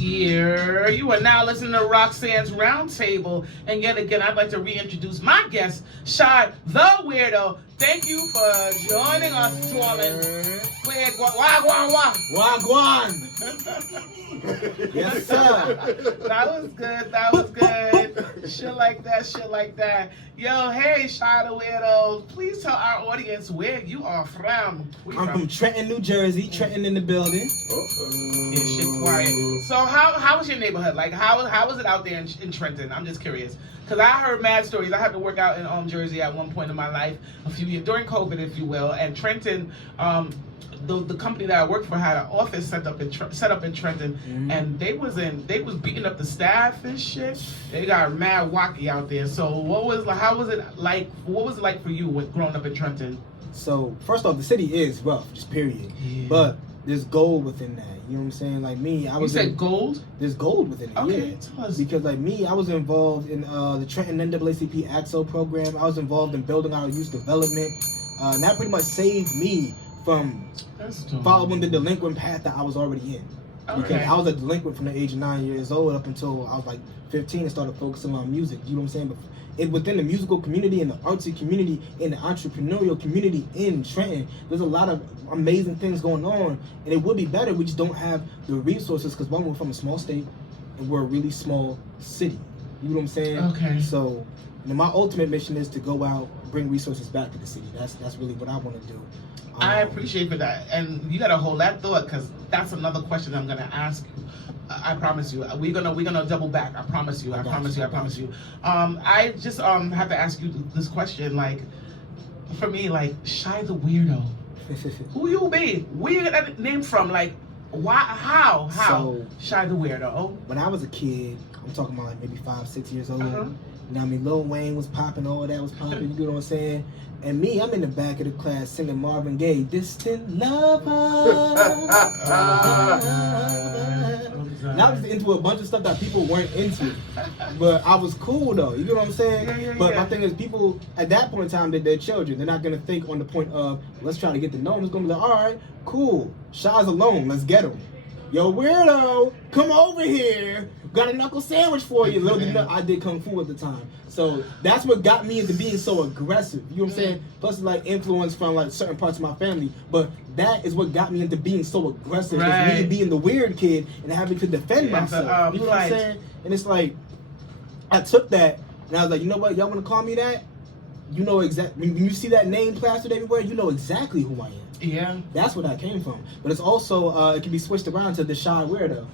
Yeah, you are now listening to Roxanne's Roundtable, and yet again, I'd like to reintroduce my guest, Shy the Weirdo. Thank you for joining us, Swollen. Wagwan. Yes, sir. That was good. That was good. Shit like that. Shit like that. Yo, hey, Shy the Weirdo. Please tell our audience where you are from. I'm from Trenton, New Jersey. Trenton in the building. Yeah, shit quiet. So how was your neighborhood? Like how was it out there in Trenton? I'm just curious. Cause I heard mad stories. I had to work out in Jersey at one point in my life, a few years during COVID, if you will. And Trenton, the company that I worked for had an office set up in Trenton, and they was beating up the staff and shit. They got mad wacky out there. So what was it like for you with growing up in Trenton? So first off, the city is rough, just period. Yeah. But there's gold within that. You know what I'm saying? Like me, I was. You said gold? There's gold within it. Okay, yeah. Because like me, I was involved in the Trenton NAACP AXO program. I was involved in building our youth development. And that pretty much saved me from following the delinquent path that I was already in. Okay. Because I was a delinquent from the age of 9 years old up until I was like 15 and started focusing on music. You know what I'm saying? But within the musical community and the artsy community and the entrepreneurial community in Trenton, there's a lot of amazing things going on, and it would be better. We just don't have the resources because one, we're from a small state and we're a really small city. You know what I'm saying? Okay. So my ultimate mission is to go out, bring resources back to the city. That's really what I want to do. I appreciate for that, and you gotta hold that thought because that's another question I'm gonna ask you. I promise you, we're gonna double back. I promise you. I promise you. I just have to ask you this question. Like, for me, like Shy the Weirdo, who you be? Where you get that name from? Like, why? How? So, Shy the Weirdo. When I was a kid, I'm talking about like maybe 5, 6 years old. Uh-huh. You know what I mean? Lil Wayne was popping, all that was popping. You know what I'm saying? And me, I'm in the back of the class singing Marvin Gaye, Distant Lover. And I was into a bunch of stuff that people weren't into. But I was cool though, you know what I'm saying? Yeah, but my thing is, people at that point in time, they're children. They're not going to think on the point of, let's try to get to know him. It's going to be like, all right, cool. Shy's alone, let's get him. Yo, Weirdo, come over here. Got a knuckle sandwich for you. Little did I did Kung Fu at the time. So that's what got me into being so aggressive. You know what I'm saying? Plus, like, influence from, like, certain parts of my family. But that is what got me into being so aggressive. Right. Me being the weird kid and having to defend myself. You know what I'm saying? And it's like, I took that, and I was like, you know what? Y'all want to call me that? You know exactly. When you see that name plastered everywhere, you know exactly who I am. Yeah. That's where that came from. But it's also, it can be switched around to the Shy Weirdo.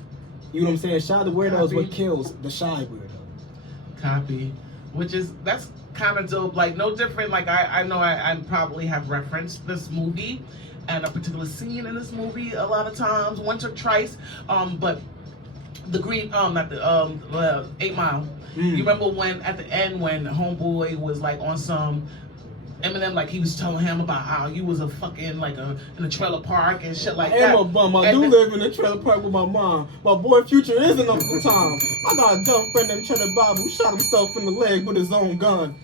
You know what I'm saying? Shy the Weirdo is what kills the Shy Weirdo. Copy. That's kind of dope. Like, no different. Like, I know I probably have referenced this movie and a particular scene in this movie a lot of times, once or twice. But the green, not the 8 Mile. You remember when, at the end, when Homeboy was, like, on some Eminem, like, he was telling him about how you was a fucking, like, in a trailer park and shit like that. My bum. I do live in a trailer park with my mom. My boy Future is an Uncle Tom. I got a dumb friend named Cheddar Bob who shot himself in the leg with his own gun.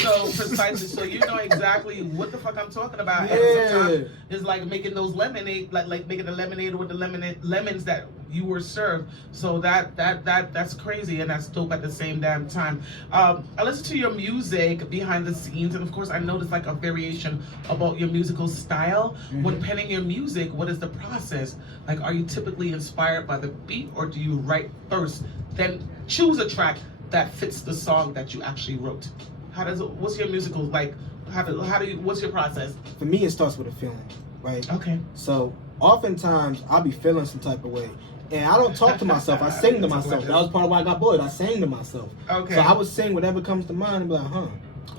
So precisely, so you know exactly what the fuck I'm talking about. Yeah. And sometimes it's like making those lemonade, like making the lemonade with the lemons that you were served. So that's crazy and that's dope at the same damn time. I listen to your music behind the scenes, and of course I noticed like a variation about your musical style. When penning your music, what is the process? Like, are you typically inspired by the beat, or do you write first, then choose a track that fits the song that you actually wrote? What's your musical like? What's your process? For me, it starts with a feeling, right? Okay. So oftentimes I'll be feeling some type of way, and I don't talk to myself. I sing to myself. That was part of why I got bullied. I sang to myself. Okay. So I would sing whatever comes to mind and be like,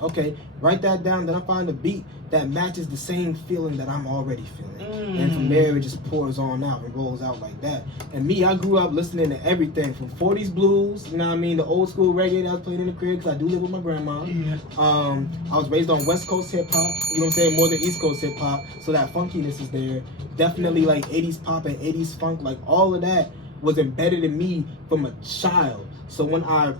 okay, write that down. Then I find a beat that matches the same feeling that I'm already feeling. And from there, it just pours on out and rolls out like that. And me, I grew up listening to everything from 40s blues, you know what I mean, the old school reggae that I was playing in the crib, because I do live with my grandma. Yeah. I was raised on West Coast hip-hop, you know what I'm saying, more than East Coast hip-hop, so that funkiness is there. Definitely like 80s pop and 80s funk, like all of that was embedded in me from a child. So when I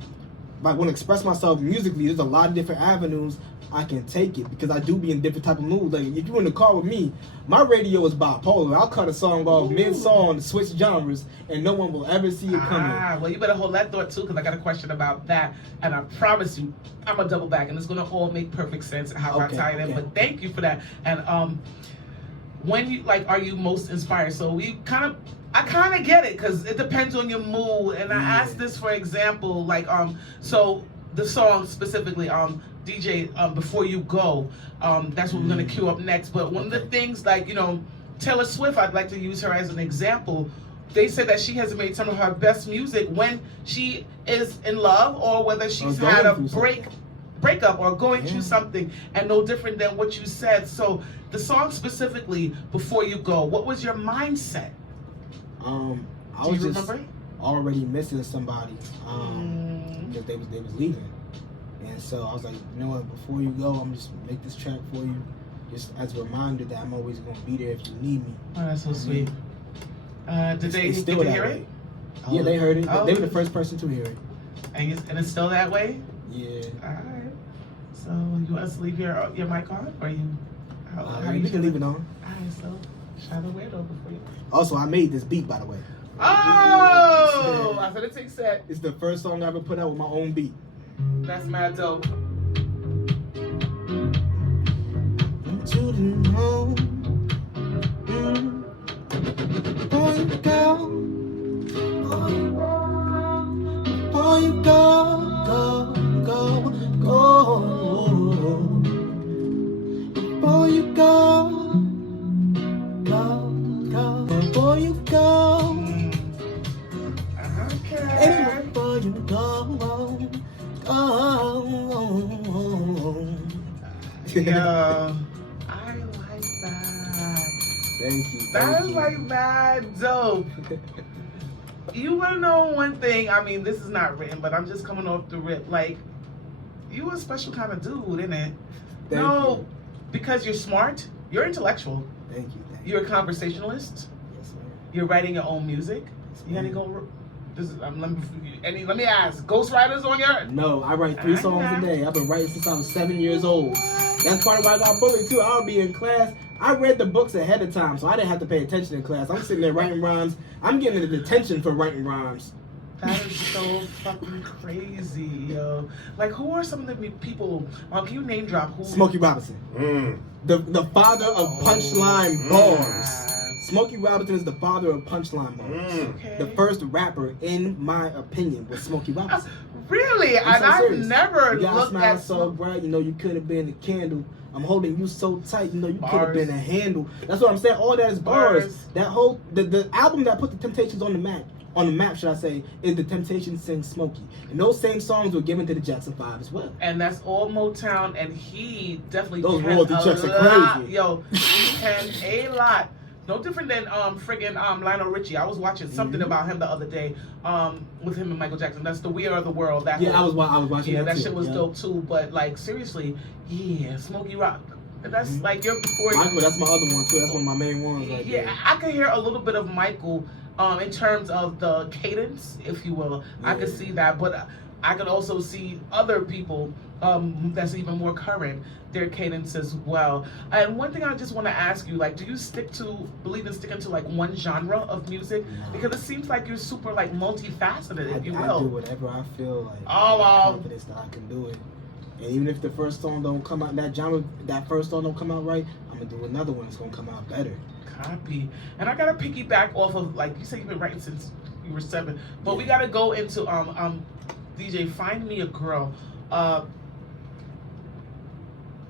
I want to express myself musically, there's a lot of different avenues I can take it because I do be in different type of moods. Like if you're in the car with me, my radio is bipolar. I'll cut a song off mid-song, switch genres, and no one will ever see it coming. Well, you better hold that thought too, because I got a question about that, and I promise you, I'm gonna double back, and it's gonna all make perfect sense how I tie it in. But thank you for that. And when you are you most inspired? So I kind of get it because it depends on your mood. And I asked this for example, so the song specifically, DJ, Before You Go, that's what we're gonna cue up next. But one of the things, Taylor Swift, I'd like to use her as an example. They said that she has made some of her best music when she is in love or whether she's had a breakup or going through something, and no different than what you said. So the song specifically, Before You Go, what was your mindset? I was just already missing somebody because they was leaving. And so I was like, you know what, before you go, I'm just make this track for you, just as a reminder that I'm always gonna be there if you need me. Oh, that's so sweet. Did they get to hear it? Yeah, they heard it. They were the first person to hear it. And it's still that way? Yeah. All right. So you want us to leave your mic on, or you? How you can leave it on. All right. So shout out Weirdo before you. Also, I made this beat, by the way. Oh! I said it takes that. It's the first song I ever put out with my own beat. That's mad dope. To the home, before you go, before you go, before you go, before you go, Okay. Before you go. Yeah, I like that. Thank you. That is like mad dope. You wanna know one thing? I mean, this is not written, but I'm just coming off the rip. Like, you a special kind of dude, isn't it? Thank you. Because you're smart, you're intellectual. Thank you. You're a conversationalist. Yes, ma'am. You're writing your own music. You had to go. Let me ask, ghostwriters on your? No, I write 3 songs a day. I've been writing since I was 7 years old. That's part of why I got bullied too. I'll be in class. I read the books ahead of time, so I didn't have to pay attention in class. I'm sitting there writing rhymes. I'm getting into detention for writing rhymes. That is so fucking crazy, yo. Like, who are some of the people? Can you name drop who? Smokey Robinson, the father of punchline bars. Smokey Robinson is the father of punchline bars. Okay. The first rapper, in my opinion, was Smokey Robinson. Really? And I've never looked at so bright, you could have been a candle. I'm holding you so tight, you could have been a handle. That's what I'm saying. All that is bars. That whole the album that put the Temptations on the map, should I say, is the Temptations sing Smokey. And those same songs were given to the Jackson 5 as well. And that's all Motown, and he definitely those royalty checks are crazy. Yo, he can a lot. No different than friggin' Lionel Richie. I was watching something about him the other day with him and Michael Jackson. That's the We Are the World. That I was watching. Yeah, that shit was dope too. But like seriously, Smokey Rock. That's like you're before. Michael, that's my other one too. That's one of my main ones. Right there. I could hear a little bit of Michael in terms of the cadence, if you will. Yeah. I could see that, but I could also see other people that's even more current, their cadence as well. And one thing I just want to ask you, like, do you believe in sticking to like one genre of music? No. Because it seems like you're super like multifaceted, if you will. I do whatever I feel like. Confidence that I can do it. And even if the first song don't come out that first song don't come out right, I'm gonna do another one that's gonna come out better. Copy. And I gotta piggyback off of, like you said, you've been writing since you were 7, but we gotta go into DJ, Find Me a Girl.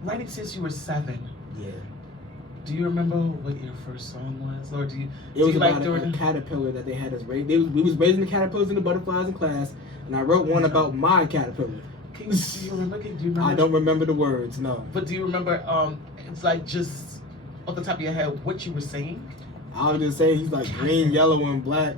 Writing since you were 7. Yeah. Do you remember what your first song was, or do you? It was about a caterpillar that they had us raise. We was raising the caterpillars and the butterflies in class, and I wrote one about my caterpillar. Do you remember? I don't remember the words, no. But do you remember? It's like just off the top of your head what you were saying. I was just saying he's like green, yellow, and black.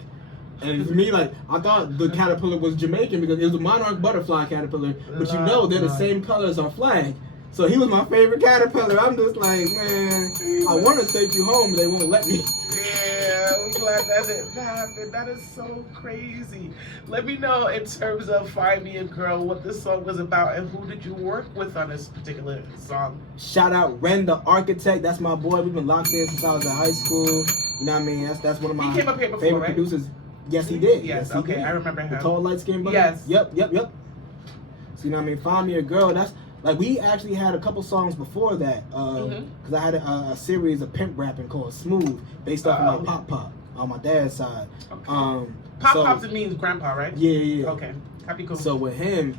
And to me, like, I thought the caterpillar was Jamaican because it was a monarch butterfly caterpillar, but they're the same color as our flag. So he was my favorite caterpillar. I'm just like, man, I want to take you home, but they won't let me. Yeah, we're glad that it happened. That is so crazy. Let me know in terms of Find Me a Girl what this song was about and who did you work with on this particular song? Shout out Ren the Architect. That's my boy. We've been locked in since I was in high school. You know what I mean? That's one of my he came up here before, favorite right? producers. Yes, he did. Yes, he okay, did. I remember him. The tall, light-skinned brother? Yes. Yep. So you know what I mean? Find Me a Girl. That's like we actually had a couple songs before that because I had a series of pimp rapping called Smooth based off of my Pop on my dad's side. Okay. Pop it means grandpa, right? Yeah. Okay, happy cool. So with him,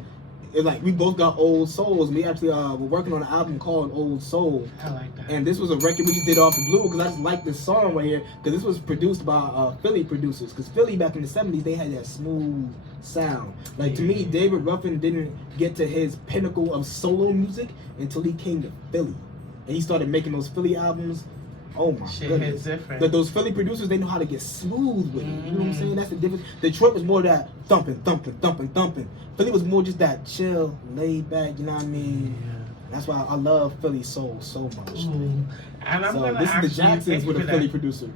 it's like we both got old souls. We actually were working on an album called Old Soul. I like that. And this was a record we just did off the blue because I just like this song right here because this was produced by Philly producers because Philly back in the 70s they had that smooth sound. Like to me, David Ruffin didn't get to his pinnacle of solo music until he came to Philly and he started making those Philly albums. Oh my goodness. It's different. Those Philly producers, they know how to get smooth with it. You know what I'm saying? That's the difference. Detroit was more that thumping. Philly was more just that chill, laid back, you know what I mean? Yeah. That's why I love Philly soul so much. And I'm so gonna this is the Jacksons thank you with a for Philly that. producer.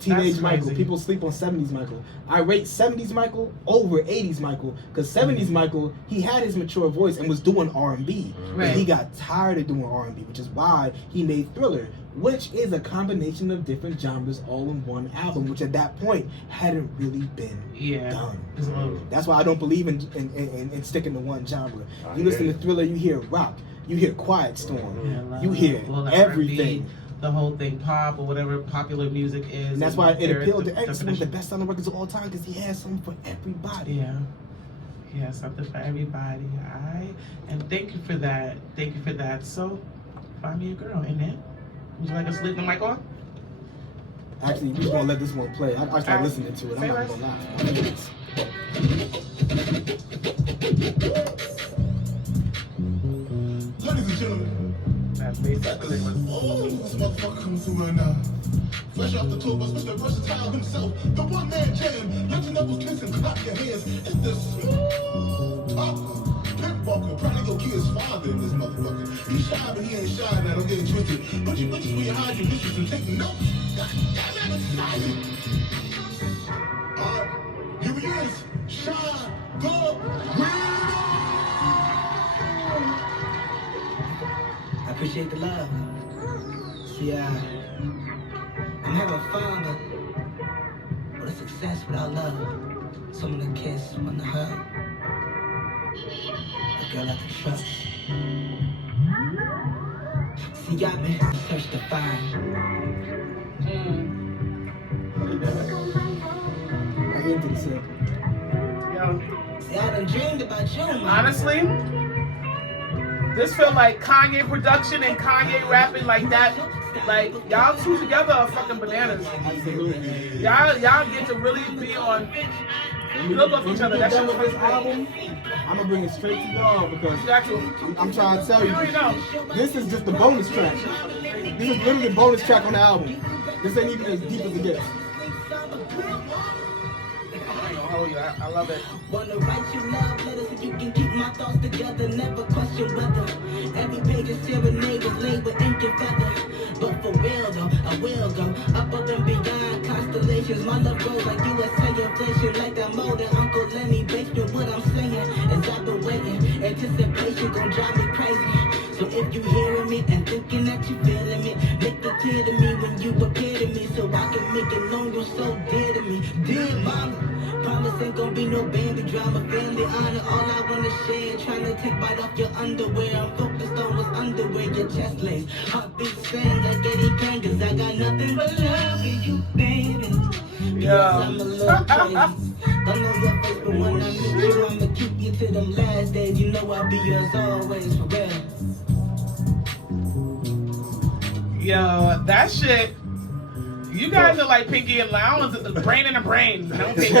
Teenage Teenage Michael. crazy. People sleep on 70s Michael. I rate 70s Michael over 80s Michael because 70s Michael, he had his mature voice and was doing R&B. Right. And he got tired of doing R&B, which is why he made Thriller, which is a combination of different genres all in one album, which at that point hadn't really been done. That's why I don't believe in sticking to one genre. You listen to Thriller, you hear rock, you hear Quiet Storm, you hear everything. R&B, the whole thing, pop or whatever popular music is. And that's why it appealed to X, one of the definition. best selling records of all time, because he has something for everybody. Yeah. Yeah, something for everybody. And thank you for that. Thank you for that. So, Find Me a Girl, amen. Would you like us to leave the mic on? Actually, we're just gonna let this one play. I started listening to it. I'm not gonna lie. Ladies and gentlemen, That's basically this motherfucker coming through right now. Fresh off the tour bus, Mr. Versatile himself, the one-man jam. Let your knuckles kiss and clap your hands. It's the smooth talker, pimp walker. Probably go kill his father in this motherfucker. He's shy, but he ain't shy now. Don't get it twisted. Put your bitches where you hide your bitches and take notes. God damn it, excited. Alright, here he is. Shy, the Weirdo. I appreciate the love. See, I'm having fun, but what a success without love. Someone to kiss, someone to hug. A girl I can trust. See, I've been searched to find. I hinted to it. Yo, See, I done dreamed about you, man. honestly, this feel like Kanye production and Kanye rapping like that. Like, y'all two together are fucking bananas. Absolutely. Y'all get to really be on, build off each other. That shit with was this album, I'm gonna bring it straight to y'all because Exactly. I'm trying to tell You already know. you, this is just the bonus track. This is literally the bonus track on the album. This ain't even as deep as it gets. I love it. Wanna write you love letters so you can keep my thoughts together. Never question whether every page is serenade was laid with ink and feather. But for real though, I will go up and beyond constellations. My love grows like USA inflation, like that mold in Uncle Lenny basement. What I'm saying is I've been waiting. Anticipation gon' drive me crazy. So if you hearing me and thinking that you feeling me, make it clear to me when you appear to me, so I can make it known you're so dear to me. Dear mama, promise ain't gon' be no baby drama. Family honor, all I wanna share. Trying to take bite off your underwear. I'm focused on what's underwear, your chest lace. Heartbeat sing like Eddie Kane, 'cause I got nothing but love for you, baby. Because I'm a little crazy. Don't know your face, but when I meet you, I'ma keep you to them last days. You know I'll be yours always, for real. Yo, that shit. You guys are like Pinky and Lounge, the brain in the brain. No Pinky.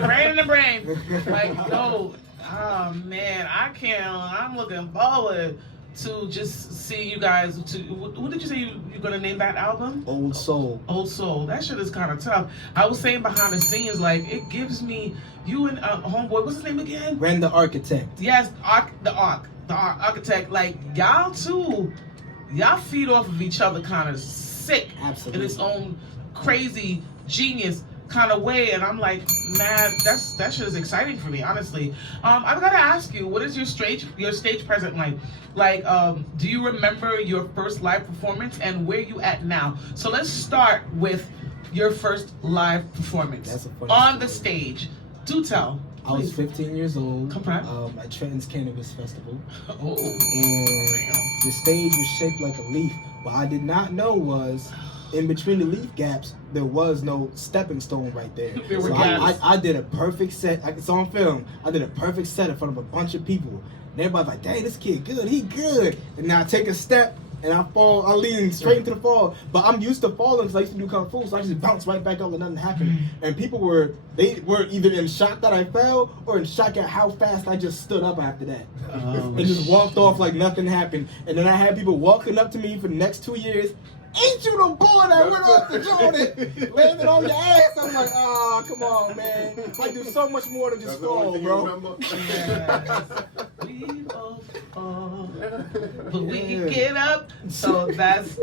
Brain in the brain. Like, no. Oh man, I can't. I'm looking forward to just see you guys. What did you say you're gonna name that album? Old Soul. Old Soul. That shit is kind of tough. I was saying behind the scenes, like it gives me you and homeboy. What's his name again? Ren the Architect. Yes, the architect. Like y'all two, y'all feed off of each other, kind of sick Absolutely. in its own crazy genius kind of way, and I'm like, man, that shit is exciting for me, honestly. I've got to ask you, what is your stage present like? Like, do you remember your first live performance and where you at now? So let's start with your first live performance on the stage. Do tell. I was 15 years old. Come on. At Trenton's Cannabis Festival. Oh. And the stage was shaped like a leaf. What I did not know was, in between the leaf gaps, there was no stepping stone right there. There were so gaps. I did a perfect set. It's on film. I did a perfect set in front of a bunch of people. And everybody's like, dang, this kid good. He good. And now I take a step, and I fall. I lean straight into the fall. But I'm used to falling because I used to do Kung Fu, so I just bounce right back up and nothing happened. And people were either in shock that I fell or in shock at how fast I just stood up after that. And just walked off like nothing happened. And then I had people walking up to me for the next 2 years. Ain't you the boy that went off the Jordan, landed on your ass? I'm like, oh, come on, man. I do so much more than just fall, bro. We all fall, but we can get up. So that's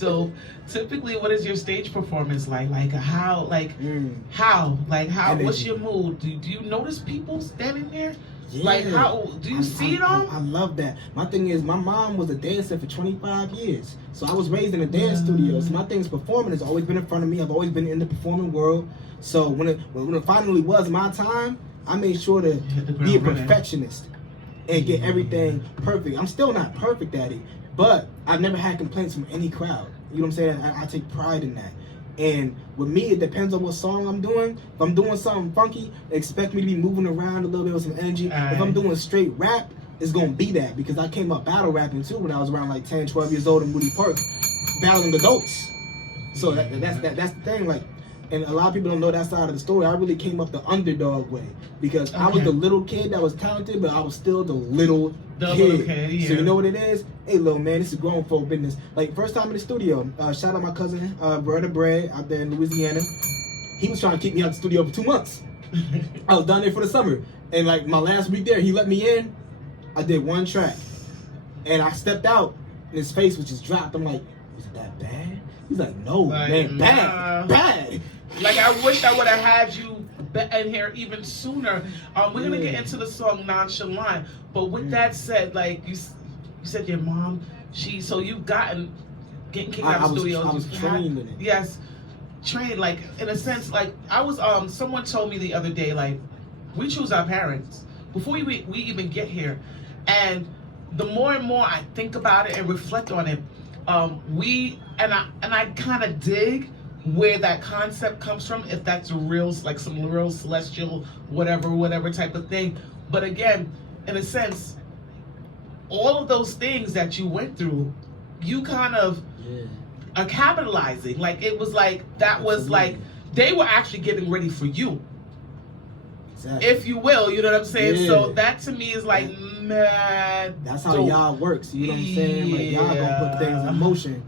dope. Typically, what is your stage performance like? How? What's your mood? Do you notice people standing there? Yeah. Like, how do you see it all? I love that. My thing is, my mom was a dancer for 25 years. So I was raised in a dance studio. So my thing is, performing has always been in front of me. I've always been in the performing world. So when it finally was my time, I made sure to be a perfectionist and get everything perfect. I'm still not perfect at it, but I've never had complaints from any crowd. You know what I'm saying? I take pride in that. And with me, it depends on what song I'm doing. If I'm doing something funky, expect me to be moving around a little bit with some energy. If I'm doing straight rap, it's going to be that, because I came up battle rapping too when I was around like 10, 12 years old in Moody Park, battling adults. So that's the thing. Like, and a lot of people don't know that side of the story. I really came up the underdog way, because I was the little kid that was talented, but I was still the little kid. Yeah. So you know what it is? Hey, little man, this is grown folk business. Like, first time in the studio, shout out my cousin, Brother Bray, out there in Louisiana. He was trying to keep me out the studio for 2 months. I was down there for the summer. And like my last week there, he let me in. I did one track. And I stepped out, and his face was just dropped. I'm like, is it that bad? He's like, no, man, bad. Like, I wish I would have had you in here even sooner. We're going to get into the song Nonchalant. But with that said, like, you said your mom, so you've getting kicked out of the studio. I was trained in it. Yes, trained, like, in a sense, like, I was, someone told me the other day, like, we choose our parents before we even get here. And the more and more I think about it and reflect on it, I kind of dig where that concept comes from, if that's a real, like, some real celestial whatever type of thing. But again, in a sense, all of those things that you went through, you kind of are capitalizing. Like, it was like, that was like, they were actually getting ready for you. Exactly. If you will, you know what I'm saying? Yeah. So that to me is like, man. That's how y'all works, you know what I'm saying? Like, y'all gonna put things in motion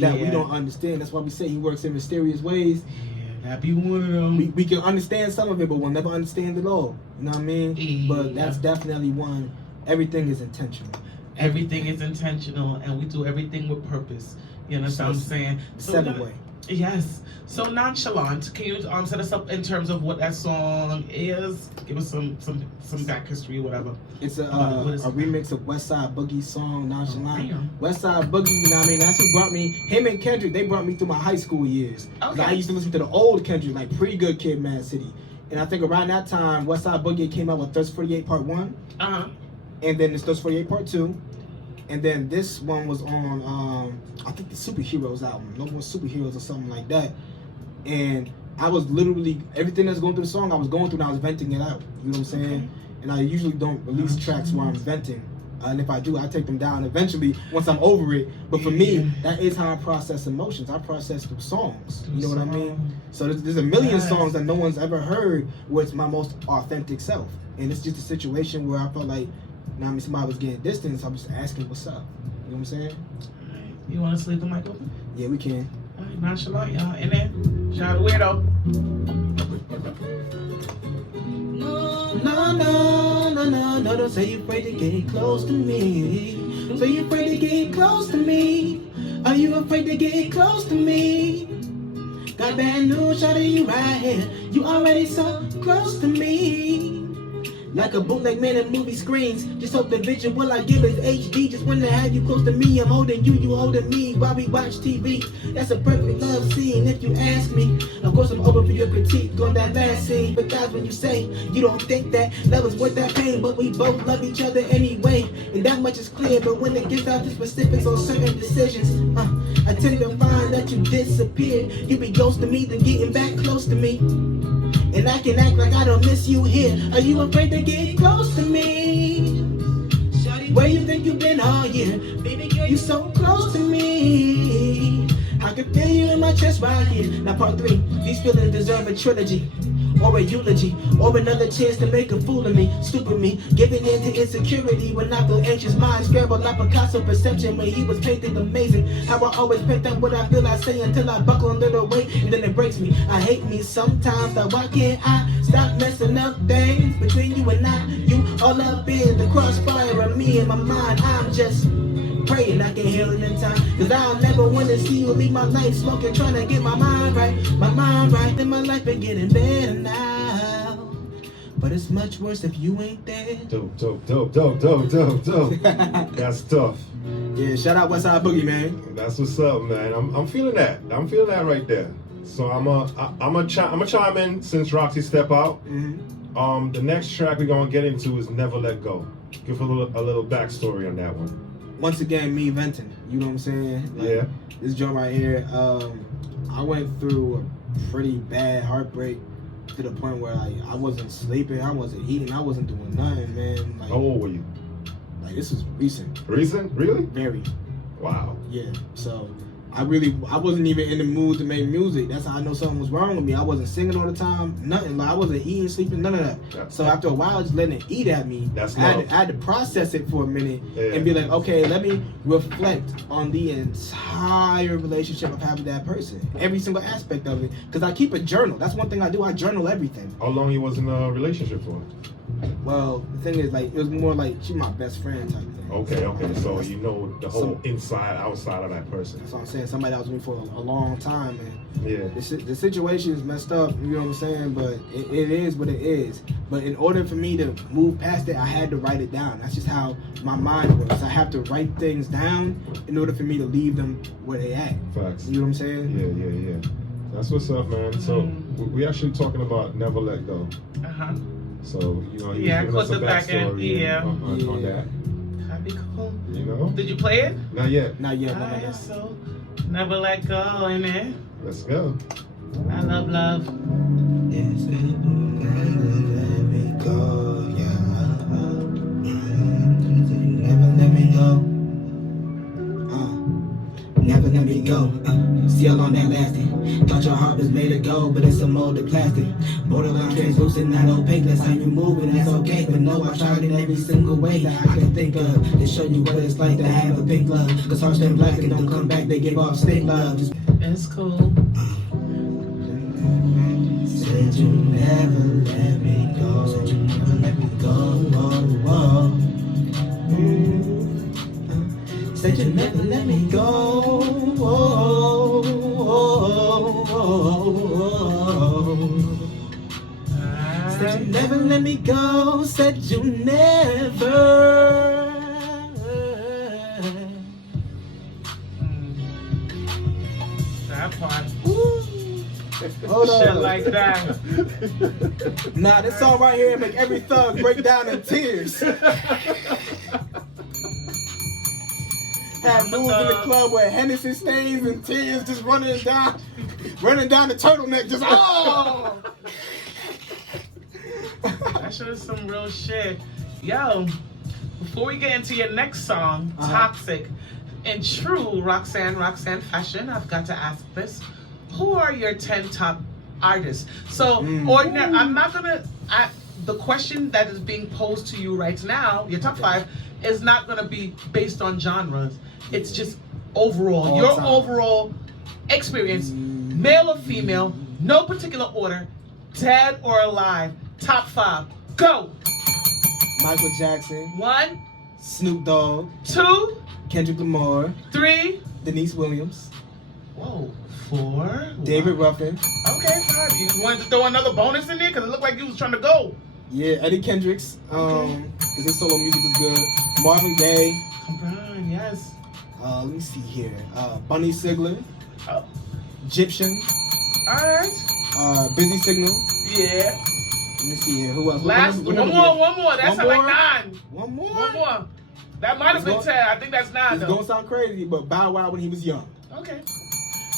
that we don't understand. That's why we say he works in mysterious ways. Yeah, that be one of them. We can understand some of it, but we'll never understand it all. You know what I mean? Yeah. But that's definitely one. Everything is intentional. Everything is intentional, and we do everything with purpose. You know what I'm saying? Seven way. Yes. So Nonchalant, can you set us up in terms of what that song is? Give us some back history, whatever. It's a remix of Westside Boogie's song Nonchalant. Westside Boogie, you know what I mean? That's who brought me. Him and Kendrick, they brought me through my high school years. Okay. I used to listen to the old Kendrick, like pre-Good Kid, Mad City. And I think around that time, Westside Boogie came out with Thirst 48 Part 1. And then it's Thirst 48 Part 2. And then this one was on, I think the Superheroes album, No More Superheroes or something like that. And I was literally, everything that's going through the song, I was going through and I was venting it out. You know what I'm saying? Okay. And I usually don't release tracks where I'm venting. And if I do, I take them down eventually once I'm over it. But for me, that is how I process emotions. I process through songs. You know what I mean? So there's a million songs that no one's ever heard where it's my most authentic self. And it's just a situation where I felt like, now, I mean, somebody was getting distance. I was just asking, what's up? You know what I'm saying? You want us to leave the mic open? Yeah, we can. All right, Nonchalant, y'all. In there. Shout out Weirdo. No, don't say you're afraid to get close to me. Say you're afraid to get close to me. Are you afraid to get close to me? Got bad news, shawty, you right here. You already so close to me. Like a bootleg man in movie screens. Just hope the visual I give is HD. Just wanna have you close to me. I'm holding you, you holding me while we watch TV. That's a perfect love scene if you ask me. Of course I'm open for your critique on that last scene. But guys, when you say you don't think that love is worth that pain, but we both love each other anyway, and that much is clear. But when it gets down to specifics on certain decisions, I tend to find that you disappear. You be ghosting me, then getting back close to me. And I can act like I don't miss you here. Are you afraid to get close to me? Where you think you've been all year? Baby girl, you so close to me. I can feel you in my chest right here. Now part 3, these feelings deserve a trilogy, or a eulogy, or another chance to make a fool of me. Stupid me, giving in to insecurity when I feel anxious. Mind scrambled like Picasso perception when he was painting amazing. How I always picked up what I feel I say until I buckle under the weight, and then it breaks me. I hate me sometimes, like why can't I stop messing up things between you and I? You all up in the crossfire of me and my mind. I'm just praying I can heal it in time, cause I'll never wanna see you leave my life smoking, trying to get my mind right, and my life been getting better now, but it's much worse if you ain't there. Dope. That's tough. Yeah, shout out Westside Boogie, man. That's what's up, man. I'm feeling that. I'm feeling that right there. So I'm a chime in since Roxy step out. Mm-hmm. The next track we're gonna get into is Never Let Go. Give a little backstory on that one. Once again, me venting. You know what I'm saying? Like, Yeah. This joint right here, I went through a pretty bad heartbreak to the point where like I wasn't sleeping, I wasn't eating, I wasn't doing nothing, man. Like, How old were you? Like this was recent. Recent? Really? Very. Wow. Yeah. So I wasn't even in the mood to make music. That's how I know something was wrong with me. I wasn't singing all the time, nothing. Like I wasn't eating, sleeping, none of that. Yeah. So after a while, just letting it eat at me, That's I love. had to process it for a minute Yeah. and be like, okay, let me reflect on the entire relationship I've had with that person, every single aspect of it. Because I keep a journal. That's one thing I do. I journal everything. How long you was in a relationship for? Well, the thing is, like, it was more like she's my best friend type thing. Okay. So you know the whole inside, outside of that person. That's what I'm saying. Somebody that was with me for a long time, and Yeah. the situation is messed up, you know what I'm saying? But it is what it is. But in order for me to move past it, I had to write it down. That's just how my mind works. I have to write things down in order for me to leave them where they at. Facts. You know what I'm saying? Yeah. That's what's up, man. So we actually talking about Never Let Go. So you know, Yeah, giving us close a the back end, backstory yeah. on that. That'd be cool. You know? Did you play it? Not yet. Not yet. Alright, so Never Let Go, amen. Let's go. I love love. Yes, never let me go, yeah. Never let me go. Never let me go. See how long that lasted. Thought your heart was made of gold, but it's a molded plastic. Borderline translucent, not opaque. That's how you move, and that's okay. But no, I tried it every single way that I can think of to show you what it's like to have a pink love. Cause hearts turn black and don't come back. They give off stink love. Just It's cool. said you never let me go. Said you never let me go. Whoa. Said you never let me go. Said you never let me go. Said you never. That part. Hold Shit on. like that. Nah, this song right here make every thug break down in tears. Have moves in the club where Hennessy stains and tears just running down the turtleneck, just oh. That shit is some real shit. Yo, before we get into your next song, Toxic, in true Roxanne fashion, I've got to ask this. Who are your 10 top artists? So, ordinary, I'm not gonna, the question that is being posed to you right now, your top 5, is not gonna be based on genres. It's just overall, All your time. overall experience, male or female, no particular order, dead or alive, top 5, go! Michael Jackson, 1, Snoop Dogg, 2, Kendrick Lamar, 3, Denise Williams. whoa, 4. David Ruffin. Okay, 5. You wanted to throw another bonus in there? Because it looked like you was trying to go. Yeah, Eddie Kendricks. Because his solo music is good. Marvin Gaye. Come on, yes. Let me see here. Bunny Sigler. Oh. Egyptian. Alright. Busy Signal. Yeah. Let me see here. Who else? Last one more. That's One like more? 9. One more? One more. That might have been 10. I think that's 9 It's though. gonna sound crazy, but Bow Wow when he was young. Okay.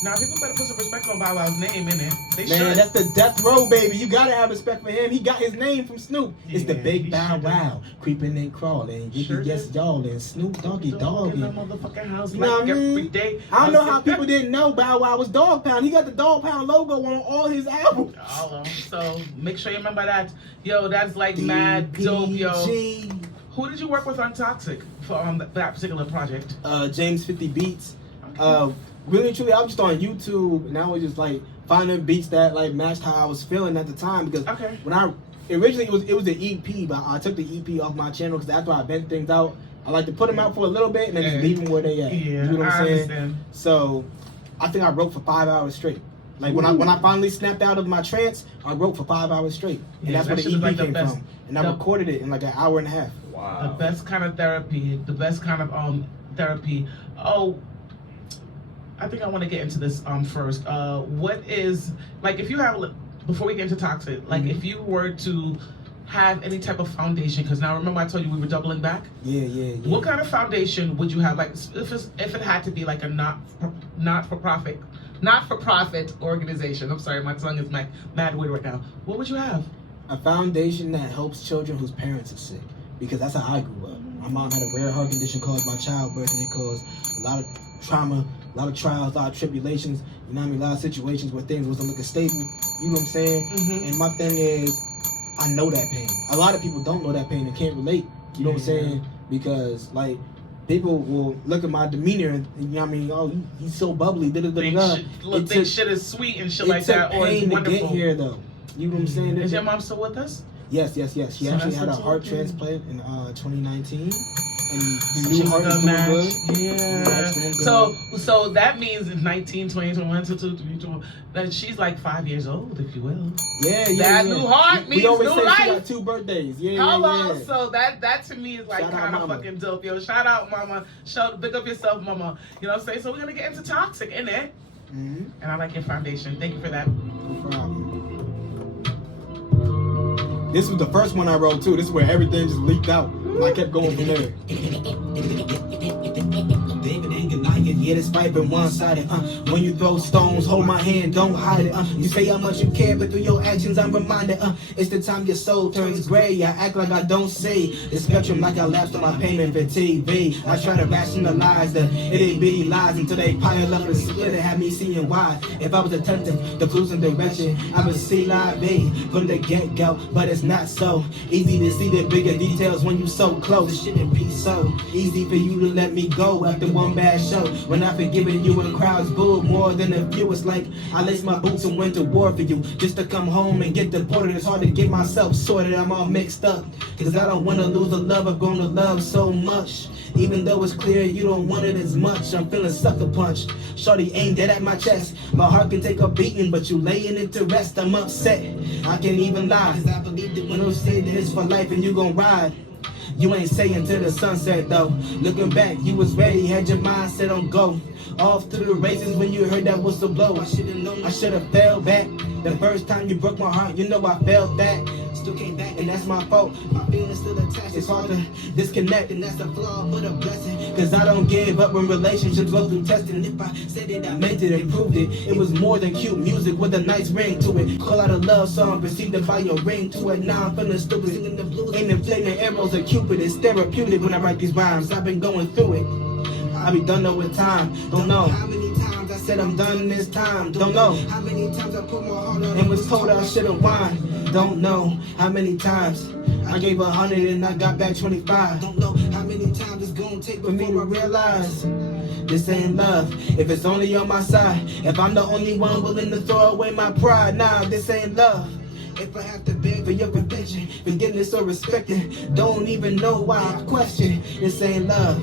Now people better put some respect on Bow Wow's name in it. They Man, should. that's the Death Row, baby. You gotta have respect for him. He got his name from Snoop. It's the Yeah, Big he Bow sure Wow, creeping and crawling. Sure Yes, did. y'all, and Snoop Doggy In Doggy. the motherfucking house You know like what I mean? every day. I don't know how people didn't know Bow Wow was Dog Pound. He got the Dog Pound logo on all his albums. All of them. So make sure you remember that. Yo, that's like mad dope, yo. DPG. Who did you work with on Toxic for that particular project? James 50 Beats. Okay. Really and truly, I was just on YouTube and I was just like finding beats that like matched how I was feeling at the time, because Okay. when I originally it was an EP, but I took the EP off my channel because after I vent things out, I like to put them out for a little bit and then just leave them where they at. Yeah, you know what I'm I saying? understand. So I think I wrote for 5 hours straight. Like when I finally snapped out of my trance, I wrote for 5 hours straight, and Yeah, that's where that the shit EP was like the came best. from. And I recorded it in like an hour and a half. Wow. The best kind of therapy. The best kind of therapy. Oh, I think I want to get into this first. What is, like, if you have, before we get into Toxic, like if you were to have any type of foundation, because now remember I told you we were doubling back. Yeah. What kind of foundation would you have? Like, if it had to be like a not for profit organization. I'm sorry, my tongue is mad weird right now. What would you have? A foundation that helps children whose parents are sick, because that's how I grew up. My mom had a rare heart condition caused by childbirth, and it caused a lot of trauma, a lot of trials, a lot of tribulations, you know what I mean, a lot of situations where things wasn't looking stable, you know what I'm saying? Mm-hmm. And my thing is, I know that pain. A lot of people don't know that pain and can't relate, you know what I'm saying? Because, like, people will look at my demeanor and, you know what I mean, oh, he's so bubbly, Think shit is sweet and shit like that, or it's pain to wonderful. get here, though. You know what I'm saying? Is your mom still with us? Yes. She So actually that's had a what's heart okay. transplant in 2019. And the She new heart is doing good. Yeah. So that means in 19, 20, 21, 22, 23, that she's like 5 years old, if you will. Yeah. That new heart means we always new say life. she got 2 birthdays. Yeah. Hello. So that to me is like Shout out kind of mama. fucking dope, yo. Shout out, mama. Big up yourself, mama. You know what I'm saying? So we're gonna get into Toxic, innit? Mm-hmm. And I like your foundation. Thank you for that. No problem. This was the first one I wrote too. This is where everything just leaked out. And I kept going from there. Yeah, this fight been one-sided. When you throw stones, hold my hand, don't hide it. You say how much you care, but through your actions I'm reminded. It's the time your soul turns gray. I act like I don't say the spectrum, like I lapsed on my payment for TV. I try to rationalize the itty-bitty lies until they pile up and split and have me seeing why. If I was attempting to lose in direction, I would see live B from the get-go, but it's not so easy to see the bigger details when you so close. It shouldn't be so easy for you to let me go after one bad show. When I've forgiven you and crowds boo more than a few, it's like I laced my boots and went to war for you just to come home and get deported. It's hard to get myself sorted, I'm all mixed up, cause I don't wanna lose the love I've grown to love so much. Even though it's clear you don't want it as much, I'm feeling sucker punched. Shorty aimed dead at my chest. My heart can take a beating, but you laying it to rest. I'm upset, I can't even lie, cause I believe that when you say that it's for life and you gon' ride. You ain't saying till the sunset though. Looking back, you was ready, had your mind set on go. Off to the races when you heard that whistle blow. I should've known, I should've fell back. The first time you broke my heart, you know I felt that. Still came back, and that's my fault. My feelings still attached. It's hard to disconnect, and that's a flaw, but a blessing. Cause I don't give up when relationships go through testing. If I said it, I meant it and proved it. It was more than cute music with a nice ring to it. Call out a love song, perceived it by your ring to it. Now I'm feeling stupid, singing the blues, aiming flaming arrows of Cupid. It's therapeutic when I write these rhymes. I've been going through it. I be done with time. Don't know how many times I said I'm done this time. Don't know how many times I put my heart on and was told I should've whined. Don't know how many times I gave 100 and I got back 25. Don't know how many times it's gonna take for me to realize this ain't love. If it's only on my side, if I'm the only one willing to throw away my pride, nah, this ain't love. If I have to beg for your perfection, forgiveness or respect it, don't even know why I question. This ain't love.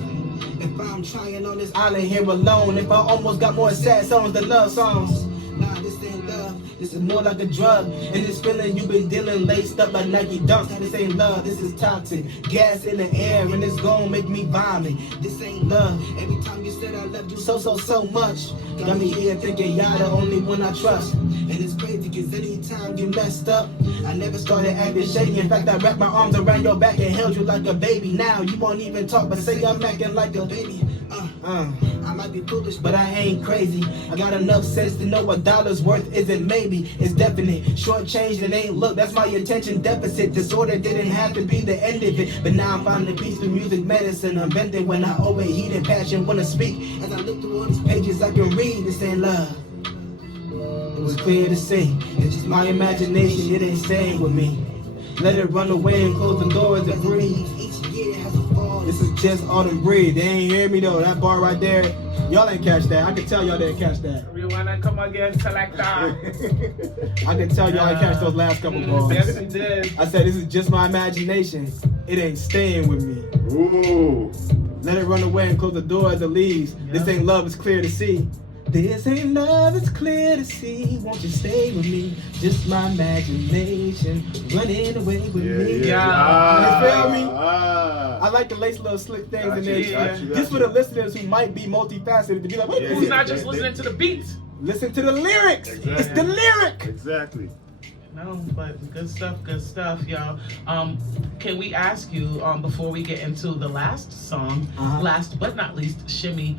If I'm trying on this island here alone, if I almost got more sad songs than love songs. Nah, this ain't love, this is more like a drug. And this feeling you've been dealing laced up like Nike Dunks. This ain't love, this is toxic. Gas in the air and it's gon' make me vomit. This ain't love, every time you said I loved you so much. Got me here thinking y'all the only one I trust. And it's crazy cause anytime you messed up, I never started acting shady. In fact, I wrapped my arms around your back and held you like a baby. Now you won't even talk but say I'm acting like a baby. I might be foolish, but I ain't crazy. I got enough sense to know what dollars worth isn't maybe. It's definite. Short change that ain't look. That's my attention deficit disorder. Didn't have to be the end of it, but now I'm finding peace through music medicine. I'm venting when I overheat and passion wanna speak. As I look through all these pages, I can read this ain't love. It was clear to see. It's just my imagination. It ain't staying with me. Let it run away and close the doors and breathe. Each year has a fall. This is just autumn breathe. They ain't hear me though. That bar right there, y'all ain't catch that. I can tell y'all didn't catch that. You wanna come again, selector? I can tell y'all ain't catch those last couple bars. Yes, we did. I said this is just my imagination. It ain't staying with me. Ooh. Let it run away and close the door as it leaves. This ain't love, it's clear to see. This ain't love, it's clear to see. Won't you stay with me? Just my imagination running away with me. Yeah. You feel me? I like to lace little slick things in there. Just for the listeners who might be multifaceted to be like, wait, Who's not just listening to the beats? listen to the lyrics. Exactly. It's the lyric. Exactly. No, but good stuff, y'all. Can we ask you, before we get into the last song, last but not least, Shimmy,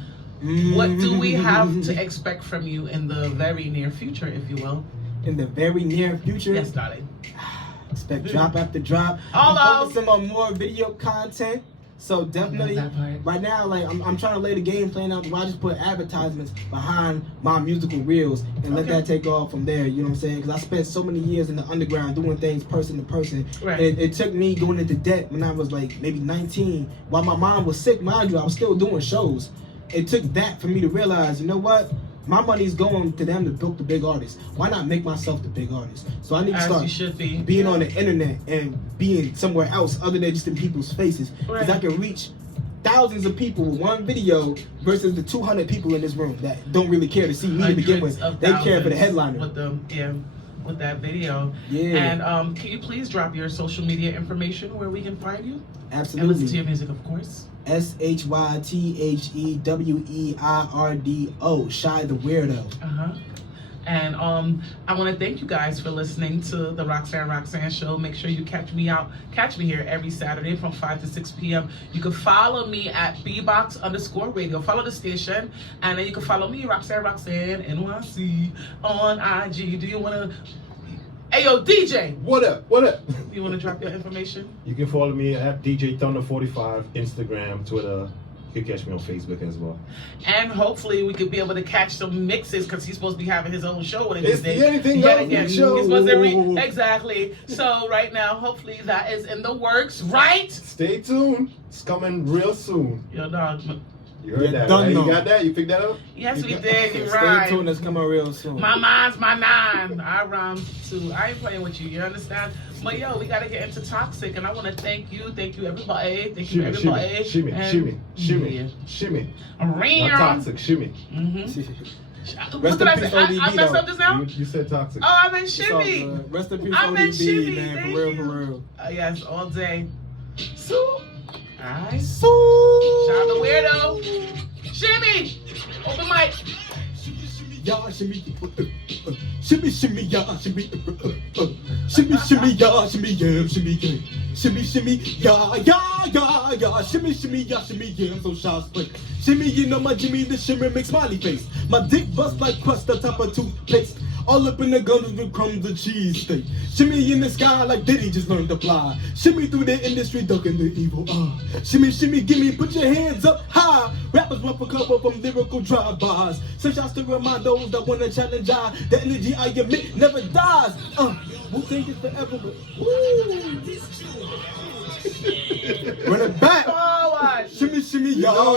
what do we have to expect from you in the very near future, if you will? In the very near future? Yes, darling. Expect drop after drop. Hello. I'm focusing on more video content. So definitely, right now, like I'm trying to lay the game plan out where I just put advertisements behind my musical reels and let that take off from there. You know what I'm saying? Because I spent so many years in the underground doing things person to person. Right. And it took me going into debt when I was like maybe 19. While my mom was sick, mind you, I was still doing shows. It took that for me to realize, you know what? My money's going to them to build the big artists. Why not make myself the big artist? So I need to start being on the internet and being somewhere else other than just in people's faces. Because I can reach thousands of people with one video versus the 200 people in this room that don't really care to see me to begin with. They care for the headliner. With that video. Yeah. And can you please drop your social media information where we can find you? Absolutely. And listen to your music, of course. ShyTheWeirdo, Shy the Weirdo. And I want to thank you guys for listening to the RoxanneRoxanne show. Make sure you catch me here every Saturday from 5 to 6 p.m. You can follow me at BBOX _radio. Follow the station, and then you can follow me, RoxanneRoxanne NYC, on IG. Do you want to? Hey yo, DJ. What up? What up? You want to drop your information? You can follow me at DJ Thunder 45, Instagram, Twitter. You can catch me on Facebook as well. And hopefully we could be able to catch some mixes because he's supposed to be having his own show one of these days. Anything Yet goes again, with show. he's supposed to exactly. So right now, hopefully that is in the works, right? Stay tuned. It's coming real soon. Yo, dog. You heard that, right? You got that? You picked that up? Yes, we did. You're Stay right. tuned. It's coming real soon. My mind's my nine. I rhyme too. I ain't playing with you. You understand? But yo, we gotta get into Toxic, and I want to thank you everybody. Thank you everybody. Shimmy. Around. Not Toxic, shimmy. What did I say? I messed up just now? You said Toxic. Oh, I meant Shimmy. Rest in peace, I meant ODB, Shimmy. man. Thank For you. real. Yes, all day. So, alright. So, Shout out to Weirdo. Shimmy! Open mic. y'all shimmy, shimmy, y'all shimmy, shimmy, y'all shimmy, yeah, shimmy, yeah, shimmy, yeah, I'm so shy, slick. Shimmy, you know my Jimmy, the shimmer makes smiley face. My dick bust like crust on top of toothpaste. All up in the guns with crumbs of cheese steak. Shimmy in the sky like Diddy just learned to fly. Shimmy through the industry, ducking the evil eye. Shimmy, gimme, put your hands up high. Rappers run for cover from lyrical drive-bys. Some shots to remind those that wanna challenge I. The energy I emit never dies. We'll take it forever, but run it back. Forward. Shimmy, y'all.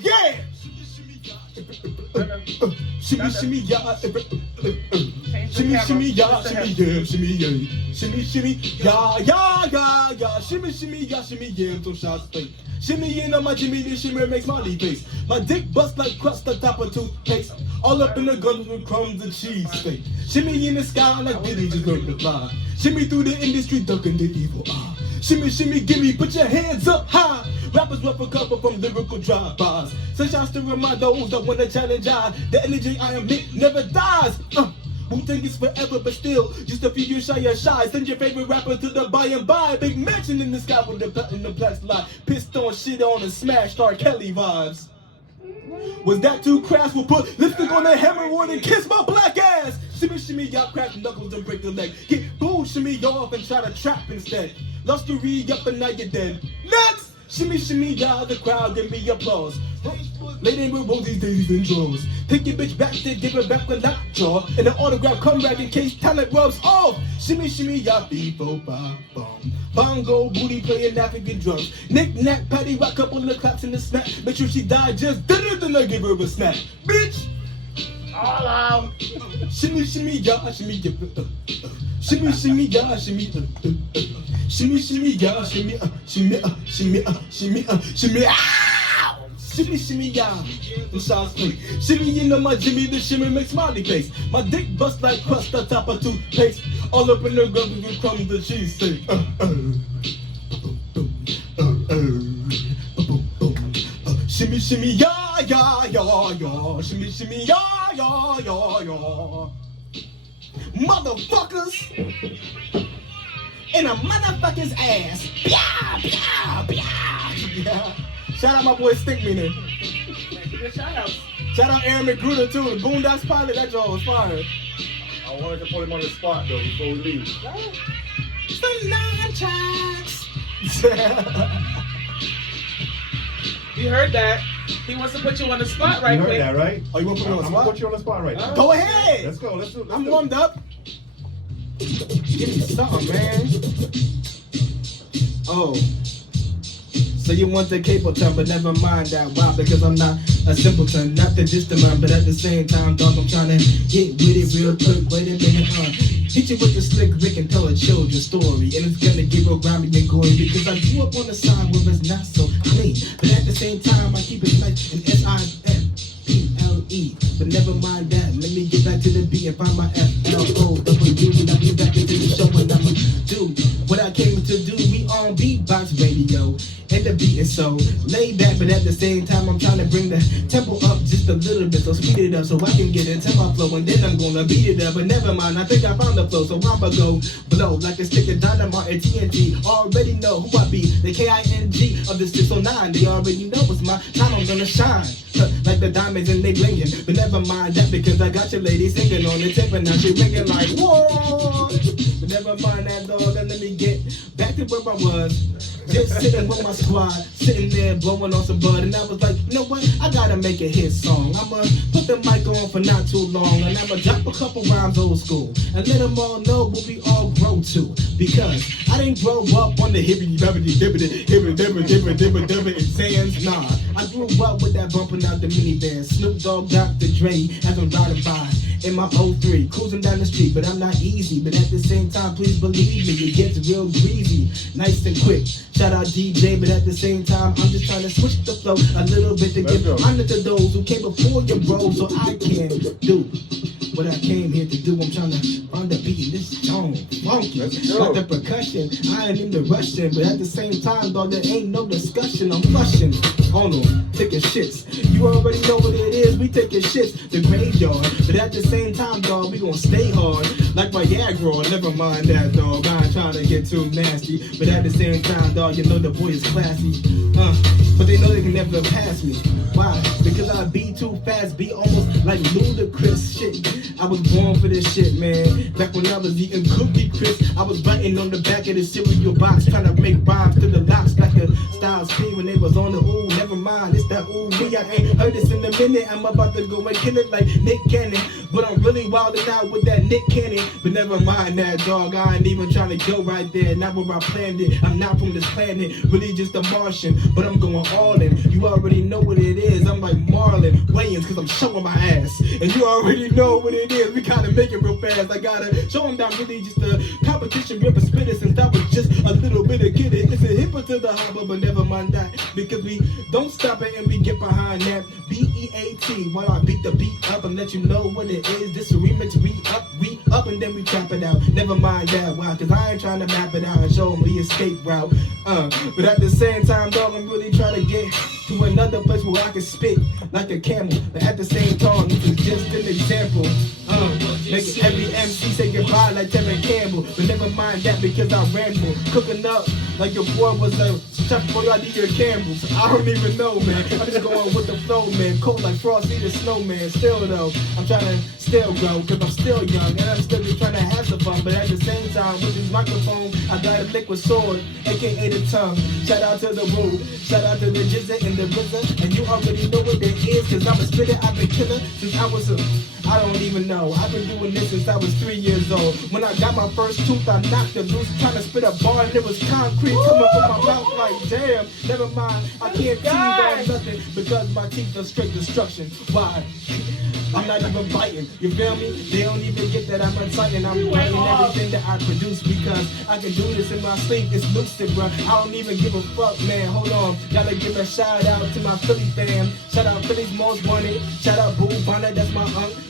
Yeah. Shimmy, y'all. Shimmy, shimmy, ya, shimmy, yeah, shimmy, yeah. Shimmy, shimmy, ya, ya, ya, ya. Shimmy, shimmy, ya, shimmy, yeah. So shots fake. Shimmy in on my Jimmy, this shimmer makes Molly face. My dick bust like crust on top of toothpaste. All up in the guns with crumbs and cheese fake. Shimmy in the sky like Diddy just learned to fly. Shimmy through the industry, ducking the evil eye. Shimmy, shimmy, gimme, put your hands up high. Rappers will recover from lyrical drive-bys. Sunshine's to remind those that wanna challenge I. The energy I emit never dies. Wu-Tang is forever, but still, just a few years shy of shy. Send your favorite rapper to the by and by. Big mansion in the sky with the platinum black slide. Pissed on, shit on, and smashed R. Kelly vibes. Was that too crass? We'll put lipstick on the hemorrhoid and kiss my black ass. Shimmy, shimmy, y'all crack knuckles and break the leg. Get boo, shimmy off and try to trap instead. Lost your re-up and now you're dead. Next! Shimmy, shimmy, y'all, the crowd, give me applause. Lady with roses, daisies, and drawers. Take your bitch back to give her back a lockjaw. And an autograph comeback in case talent rubs off. Shimmy, shimmy, y'all, 3, 4, 5, boom. Bongo, booty playing African drums. Knick, knack, patty, rock, couple of claps in the snap. Make sure she died just then I give her a snap. Bitch! All out. Shimmy, shimmy, y'all, shimmy, shimmy, shimmy, y'all, shimmy, shimmy, shimmy, y'all, shimmy, shimmy, shimmy, shimmy, shimmy, ow! Shimmy, shimmy, y'all, and shots free. Shimmy, you know my Jimmy, the shimmy makes Molly face. My dick bust like crust on top of toothpaste. All up in the ground with crumbs and cheese steak. Shimmy, shimmy, ya, ya, ya, ya. Shimmy, shimmy, ya, ya, ya, ya. Motherfuckers in a motherfucker's ass. Pya, pya, pya. Yeah. Shout out my boy Stinkmeaner. Good shout outs. Shout out Aaron McGruder too. The Boondocks pilot, that joint was fire. I wanted to put him on the spot though before we leave. Some nunchucks. You heard that. He wants to put you on the spot right You heard quick. that, right? Oh, you want to put me on the I'm gonna spot? put you on the spot right now. Go ahead. Let's go. Let's do it. I'm warmed up. Give me something, man. Oh. So you want the cable time, but never mind that. Why? Because I'm not a simpleton, not the distant mind, but at the same time, dog, I'm trying to get with it real quick. Wait a minute, hit you with the slick Rick and tell a children's story, and it's gonna get real grimy and gory because I grew up on the side where it's not so clean, but at the same time, I keep it nice and SIMPLE. But never mind that. Let me get back to the beat and find my FLOW. And I'll get back into the show and I'ma do what I came to do. We on BBOX Radio. And the beat is so laid back, but at the same time I'm trying to bring the tempo up just a little bit, so speed it up so I can get into my flow, and then I'm gonna beat it up. But never mind, I think I found the flow, so I'ma go blow like a stick of dynamite and TNT. Already know who I be, the KING of the 609. They already know it's my time, I'm gonna shine like the diamonds and they blingin'. But never mind that because I got your lady singing on the tip and now she ringing like whoa. But never mind that, dog, and let me get back to where I was. Just sitting with my squad, sitting there blowing on some bud, and I was like, you know what? I gotta make a hit song. I'ma put the mic on for not too long, and I'ma drop a couple rhymes old school, and let them all know what we all grow to. Because I didn't grow up on the hippity and sands. Nah, I grew up with that bumping out the minivan, Snoop Dogg, Dr. Dre, as I'm riding by in my 03, cruising down the street, but I'm not easy. But at the same time, please believe me, it gets real greasy, nice and quick. Shout out DJ, but at the same time, I'm just trying to switch the flow a little bit to give honor to those who came before your bro, so I can do what I came here to do. I'm trying to find the beat in this tone, funky, like the percussion. I ain't into rushing, but at the same time, dog, there ain't no discussion. I'm flushing on them, taking shits. You already know what it is. We taking shits, the graveyard, but at the same time, dog, we gonna stay hard like Viagra. Never mind that, dog. I ain't trying to get too nasty, but at the same time, dog, you know the boy is classy. But they know they can never pass me. Why? Because I be too fast, be almost like ludicrous shit. I was born for this shit, man. Back when I was eating Cookie Crisp, I was writing on the back of the cereal box, trying to make rhymes to the locks like the Styles P when they was on the ooh. Never mind, it's that ooh me. I ain't heard this in a minute. I'm about to go and kill it like Nick Cannon, but I'm really wilding out with that Nick Cannon. But never mind that, dog. I ain't even trying to go right there. Not where I planned it. I'm not from this planet, really just a Martian, but I'm going all in. You already know what it is. I'm like Marlon Wayans, cause I'm showing my ass, and you already know what it it is. We gotta make it real fast. I gotta show them that I'm really just a competition rapper spitter. Since that was just a little bit of kidding. It's a hipper to the hopper, but never mind that. Because we don't stop it and we get behind that. BEAT, while I beat the beat up and let you know what it is. This a remix, we up, and then we chop it out. Never mind that, why? Cause I ain't trying to map it out and show them the escape route. But at the same time, dog, I'm really trying to get to another place where I can spit like a camel. But at the same time, this is just an example. Make every MC say goodbye like Tevin Campbell. But never mind that because I ramble. Cooking up like your boy was like, Chef Boy, I need your Campbells. I don't even know, man. I'm just going with the flow, man. Cold like Frosty the Snowman. Still though, I'm trying to still grow because I'm still young and I'm still just trying to have some fun. But at the same time, with this microphone, I got a liquid sword, aka the tongue. Shout out to the Woo, shout out to the Jizza and the RZA. And you already know what that is because I'm a spitter, I've been killer since I was I don't even know. I've been doing this since I was 3 years old. When I got my first tooth, I knocked it loose, trying to spit a bar, and it was concrete coming from my mouth like, damn, never mind. I can't tease on nothing because my teeth are straight destruction. Why? I'm not even biting, you feel me? They don't even get that I'm untightened. I'm writing everything that I produce because I can do this in my sleep. It's lucid, bro. I don't even give a fuck, man. Hold on, gotta give a shout out to my Philly fam. Shout out Philly's most wanted. Shout out Boo Bonnet, that's my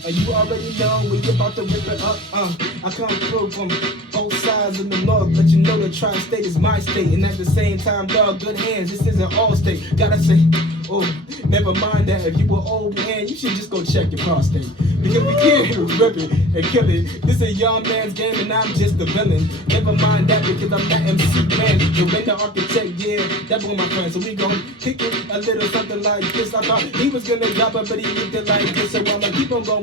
And you already know when you're about to rip it up. I come through from both sides of the north, let you know the tri-state is my state. And at the same time, dog, good hands. This isn't all state. Gotta say, oh, never mind that. If you were old man, you should just go check your prostate. Because we can't rip it and kill it. This is a young man's game and I'm just the villain. Never mind that because I'm not MC man. The way the architect, yeah, that's one my friend. So we gon' kick it a little something like this. I thought he was gonna drop it, but he looked it like this. So I'm gonna keep on going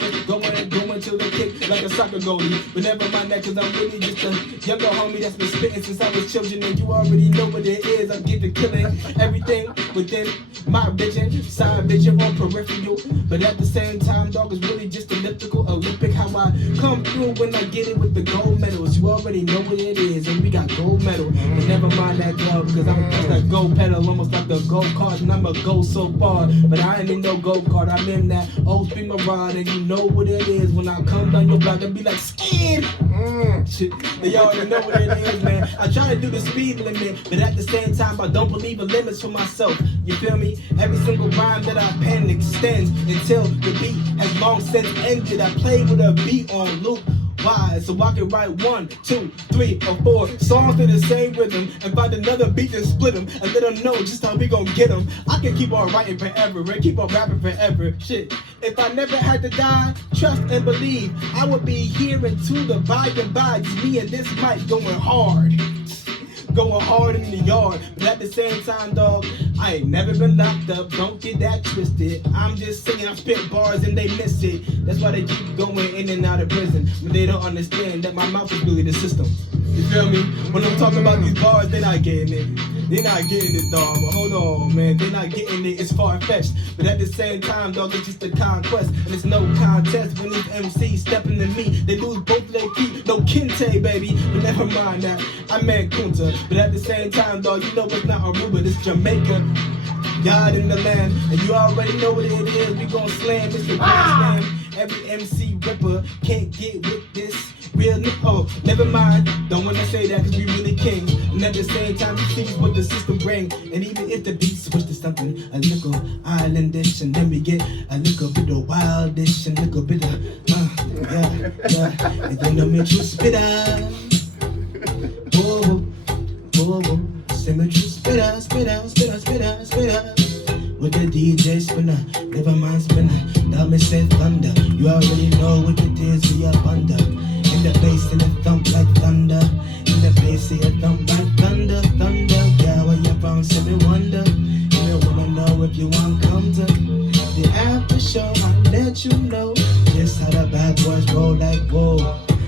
till the kick like a soccer goalie. But never mind that because I'm really just a younger homie that's been spitting since I was children. And you already know what it is. I get to killing everything within my vision, side vision or peripheral. But at the same time, dog, it's really just elliptical, Olympic. How I come through when I get it with the gold medals. You already know what it is, and we got gold medal. But never mind that club, because I'm just a gold pedal, almost like the gold card, and I'm a go so far. But I ain't in no gold card, I'm in that old spin my ride, and you know what it is. When I come down your block, and be like, skin. Shit, they already know what it is, man. I try to do the speed limit, but at the same time, I don't believe in limits for myself. You feel me? Every single rhyme that I pen extends until the beat has long since ended. I play with a beat on loop. Why? So I can write 1, 2, 3, or 4 songs to the same rhythm and find another beat and split them and let them know just how we gon' get them. I can keep on writing forever and keep on rapping forever. Shit, if I never had to die, trust and believe I would be here into the by and by. Just me and this mic going hard. Going hard in the yard, but at the same time, dog, I ain't never been locked up, don't get that twisted. I'm just saying I spit bars and they miss it. That's why they keep going in and out of prison, but they don't understand that my mouth is really the system. You feel me? When I'm talking about these bars, they're not getting it. They're not getting it, dog. But hold on, man. They're not getting it. It's far-fetched. But at the same time, dog, it's just a conquest. And it's no contest. When these MCs stepping to me, they lose both their feet. No kente, baby. But never mind that. I meant Kunta. But at the same time, dog, you know it's not Aruba. It's Jamaica. God in the land. And you already know what it is. We gon' slam. It's the grand slam. Every MC ripper can't get with this. Real oh, never mind, don't wanna say that cause we really kings. And at the same time, we see what the system bring. And even if the beat switch to something a little islandish, and then we get a little bit of wildish and a little bit of yeah. And then the true spitter. Oh, oh, oh, symmetry spitter. With the DJ spinner, never mind spinner. Dumb it said thunder. You already know what it is, we up under. In the bass and it thump like thunder. In the bass and it thump like thunder. Yeah, where you from? Say me wonder. You don't wanna know if you want come to the after show. I'll let you know just how the bad boys roll like whoa.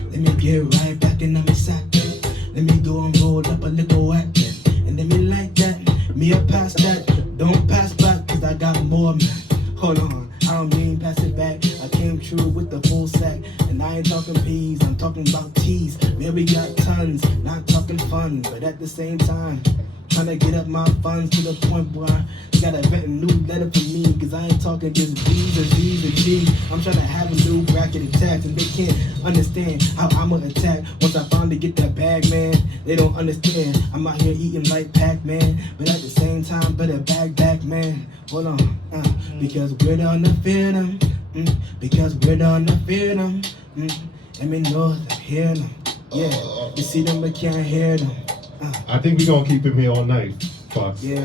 Let me get right back in my sack. Let me go and roll up a little acting. And let me like that. Me a pass that. Don't pass back cause I got more, man. Hold on, I don't mean pass it back. I came true with the full sack. And I ain't talking peas, I'm talking about teas. Man, we got tons, not talking fun. But at the same time, Trying to get up my funds to the point where you gotta vet a new letter for me, cause I ain't talking just B's or Z's or G's. I'm trying to have a new bracket attack, and they can't understand how I'ma attack. Once I finally get that bag, man, they don't understand. I'm out here eating like Pac-Man, but at the same time, better back, man. Hold on, because we're on the freedom, because we're on the freedom, and we know I'm hearing them. Yeah, you see them, but can't hear them. I think we're gonna keep him here all night, Fox. Yeah.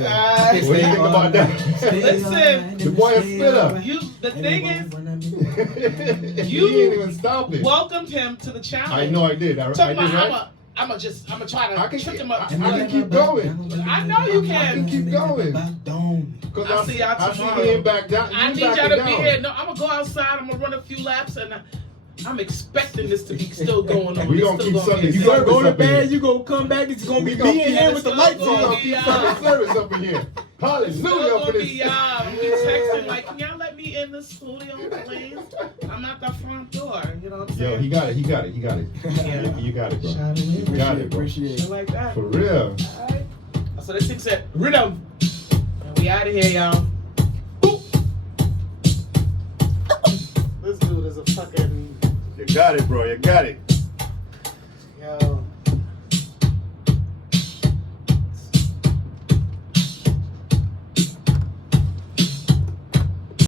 What do you think about that? Listen, The boy a spitter. The thing is, You didn't even stop it. welcomed him to the channel. I know I did. I did, Talking right? about, I'm gonna try to trick him up. I can keep going. I know you I can can. keep going. I'll see y'all I see tomorrow. him back down. I need y'all to be here. No, I'm gonna go outside. I'm gonna run a few laps, and I'm expecting this to be still going on. We It's gonna still keep gonna Sunday be- You gonna go to Service up in here. bed, you gonna come back, it's gonna be gonna me in here with the lights gonna on. be- Keep Sunday service up in here. Still Hallelujah gonna for be this. y'all. You texting like, can y'all let me in the studio, please? I'm at the front door. You know what I'm saying? Yo, he got it. Yeah. You got it, bro. Shout You got it, bro. Appreciate Shit it. like that. For real. Alright. So this thing said, rhythm. And we out of here, y'all. Boop. This dude is a fucking. You got it, bro. You got it.